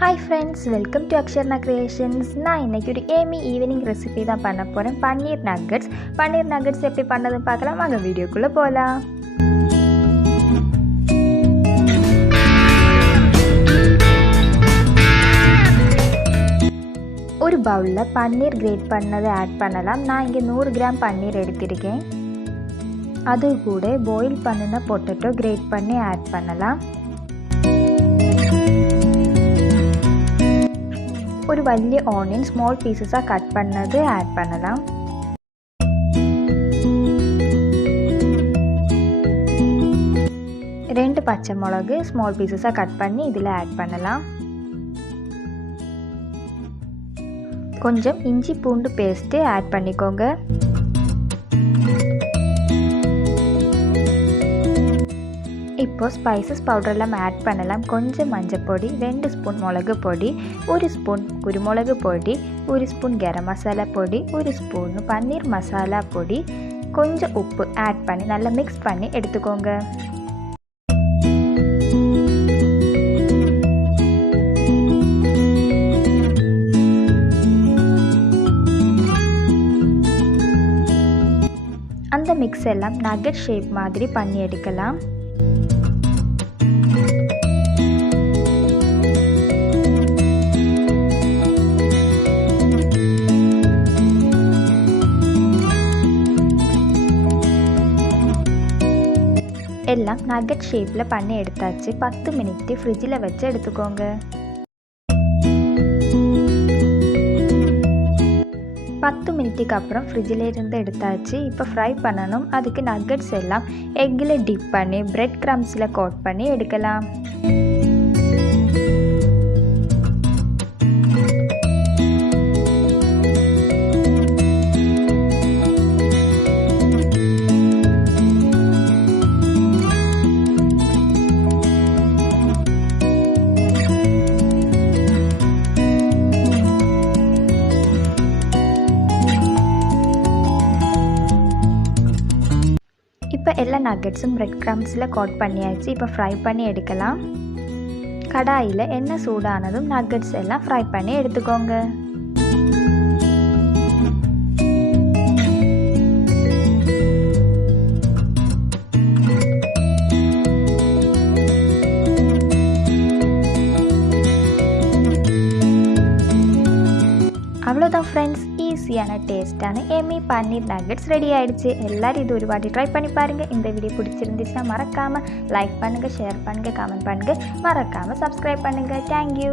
Hi friends, welcome to Aksharna Creations. நான் இன்னைக்கு ஒரு ஏமி ஈவினிங் ரெசிபி தான் பண்ண போகிறேன். பன்னீர் நக்கட்ஸ். பன்னீர் நக்கட்ஸ் எப்படி பண்ணதுன்னு பார்க்கலாம். வாங்க வீடியோக்குள்ளே போகலாம். ஒரு பவுலில் பன்னீர் கிரேட் பண்ணதை ஆட் பண்ணலாம். நான் இங்கே 100 கிராம் பன்னீர் எடுத்திருக்கேன். அது கூட பாயில் பண்ணின பொட்டேட்டோ கிரேட் பண்ணி ஆட் பண்ணலாம். ஒரு വലിയ ஆனியன் ஸ்மால் பீசஸாக கட் பண்ணது ஆட் பண்ணலாம். ரெண்டு பச்சை மிளகு ஸ்மால் பீசஸாக கட் பண்ணி இதில் ஆட் பண்ணலாம். கொஞ்சம் இஞ்சி பூண்டு பேஸ்ட்டு ஆட் பண்ணிக்கோங்க. இப்போ ஸ்பைசஸ் பவுடரெல்லாம் ஆட் பண்ணலாம். கொஞ்சம் மஞ்சள் பொடி, 2 ஸ்பூன் மிளகு பொடி, 1 ஸ்பூன் குருமிளகு பொடி, 1 ஸ்பூன் கரம் மசாலா பொடி, 1 ஸ்பூன் பன்னீர் மசாலா பொடி, கொஞ்சம் உப்பு ஆட் பண்ணி நல்லா மிக்ஸ் பண்ணி எடுத்துக்கோங்க. அந்த மிக்ஸ் எல்லாம் நக்கட் ஷேப் மாதிரி பண்ணி எடுக்கலாம். எல்லாம் நக்கட் ஷேப்பில் பண்ணி எடுத்தாச்சு. 10 மினிட் ஃப்ரிட்ஜில் வச்சு எடுத்துக்கோங்க. 10 மினிட்டுக்கு அப்புறம் ஃப்ரிட்ஜில் இருந்து எடுத்தாச்சு. இப்போ ஃப்ரை பண்ணணும். அதுக்கு நக்கட்ஸ் எல்லாம் எக்கில் டிப் பண்ணி பிரெட் க்ரம்ஸில் கோட் பண்ணி எடுக்கலாம். இப்போ எல்லா நக்கட்ஸும் பிரெட் க்ரம்ஸில் கோட் பண்ணியாச்சு. இப்போ ஃப்ரை பண்ணி எடுக்கலாம். கடாயில் எண்ணெய் சூடானதும் நக்கட்ஸ் எல்லாம் ஃப்ரை பண்ணி எடுத்துக்கோங்க. அவ்வளோதான் ஃப்ரெண்ட்ஸ், ஈஸியான டேஸ்டான ஏமி பன்னீர் நக்கட்ஸ் ரெடி ஆகிடுச்சு. எல்லோரும் இது ஒரு வாட்டி ட்ரை பண்ணி பாருங்கள். இந்த வீடியோ பிடிச்சிருந்துச்சுன்னா மறக்காமல் லைக் பண்ணுங்கள், ஷேர் பண்ணுங்கள், கமெண்ட் பண்ணுங்கள், மறக்காமல் சப்ஸ்கிரைப் பண்ணுங்கள். தேங்க்யூ.